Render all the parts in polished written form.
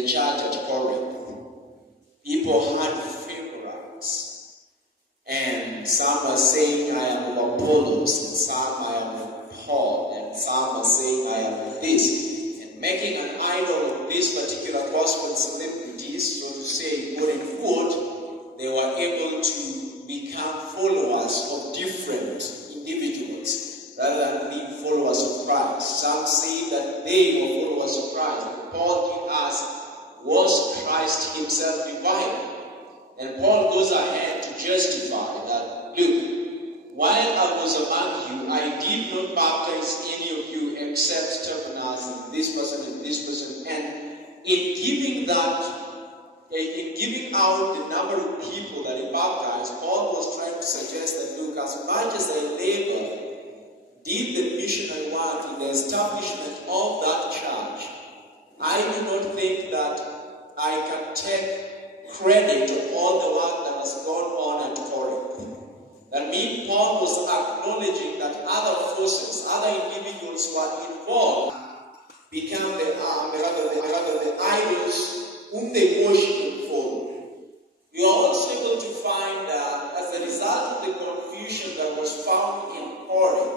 the church at Corinth. People had favorites. And some are saying, I am of Apollos, and some I am of Paul, and some are saying, I am of this. And making an idol of these particular gospel celebrities, so to say, quote unquote, they were able to become followers of different individuals rather than being followers of Christ. Some say that they were followers of Christ. And Paul did ask, was Christ himself divided? And Paul goes ahead to justify that, look, while I was among you, I did not baptize any of you except Stephanas and this person and this person. And in giving out the number of people that he baptized, Paul was trying to suggest that, look, as much as I labor, did the missionary work in the establishment of that church, I do not think that I can take credit of all the work that has gone on at Corinth. That means Paul was acknowledging that other forces, other individuals who are involved become the idols whom they worship and follow. We are also able to find that as a result of the confusion that was found in Corinth,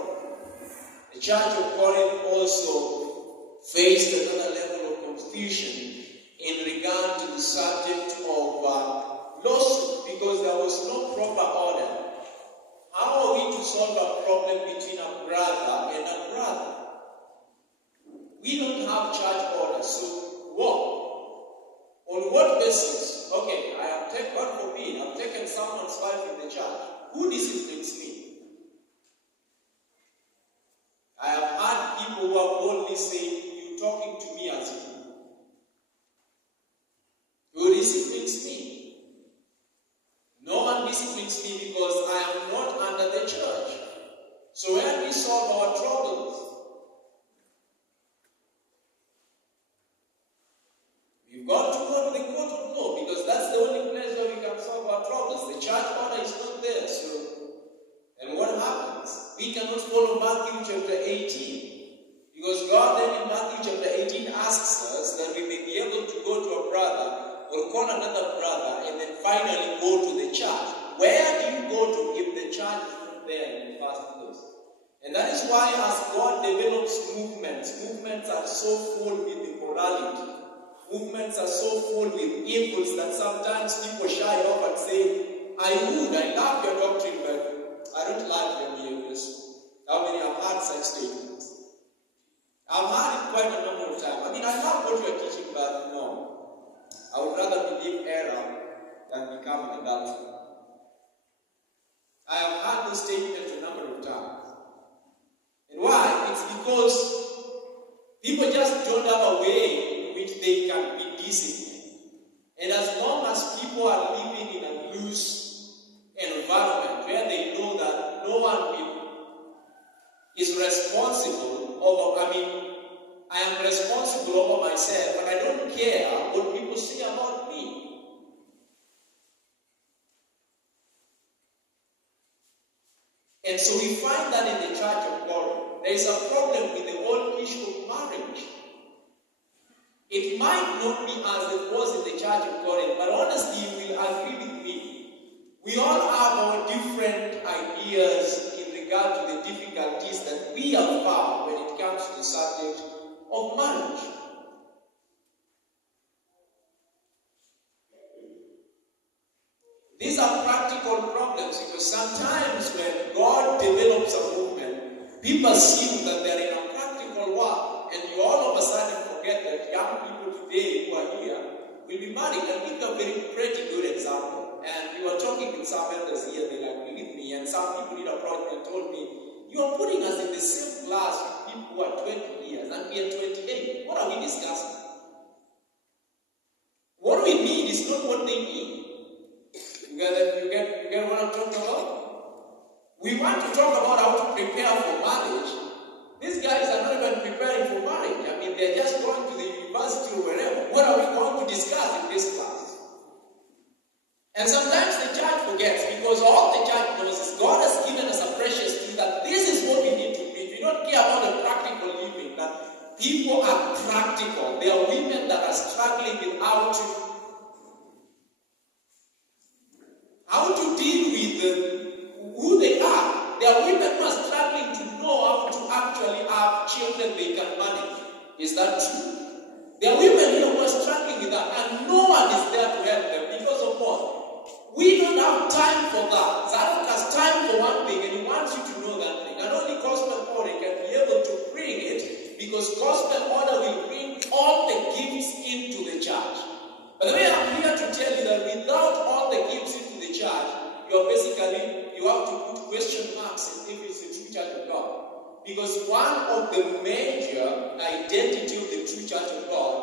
the church of Corinth also faced another level of confusion in regard to the subject of lawsuit, because there was no proper order. How are we to solve a problem between a brother and a brother? We don't have church order, so what? On what basis? Okay, I have taken, God forbid, I've taken someone's life in the church. Who disciplines me? I have had people who have boldly said, you talking to me as you. Who disciplines me? No one disciplines me because I am not under the church. So where we solve our troubles? We've got to go to the court of law because that's the only place where we can solve our problems. The church order is not there. So, and what happens? We cannot follow Matthew chapter 18. Because God then in Matthew chapter 18 asks us that we may be able to go to a brother or call another brother and then finally go to the church. Where do you go to if the church is not there in the first place? And that is why as God develops movements are so full with immorality. Movements are so full with evils that sometimes people shy off and say, I love your doctrine, but I don't like your behaviors. How many have had such statements? I've heard it quite a number of times. I love what you are teaching, but no. I would rather believe error than become an adulterer. I have heard those statements a number of times. And why? It's because people just don't have a way in which they can be disciplined. And as long as people are living in a loose environment where they know that no one is responsible over, I am responsible over myself, and I don't care what people say about me. And so we find that in the church of Corinth, there is a problem with the whole issue of marriage. It might not be as it was in the church of Corinth, but honestly, you will agree with me. We all have our different ideas in regard to the difficulties that we have found when it comes to the subject of marriage. These are practical problems because sometimes when God develops a movement, people assume that they're in a practical work, and you all of a sudden forget that young people today who are here will be married. And give a pretty good example. And we were talking with some elders here, they agree with me, and some people did approach me and told me, you are putting us in the same class with people who are 20 years and we are 28. What are we discussing? What we need is not what they need. You get what I'm talking about? We want to talk about how to prepare for marriage. These guys are not even preparing for marriage. They're just going to the university or wherever. What are we going to discuss in this class? And sometimes the church forgets because all the church knows is God has given us a precious truth that this is what we need to preach. We don't care about the practical living. That People are practical. There are women that are struggling with how to deal with who they are. There are women who are struggling to know how to actually have children they can manage. Is that true? There are women here who are struggling with that, and no one is there to help them because of what? We don't have time for that. Zaddock has time for one thing, and he wants you to know that thing. And only gospel order can be able to bring it, because gospel order will bring all the gifts into the church. By the way, I'm here to tell you that without all the gifts into the church, you have to put question marks if it's the true church of God. Because one of the major identity of the true church of God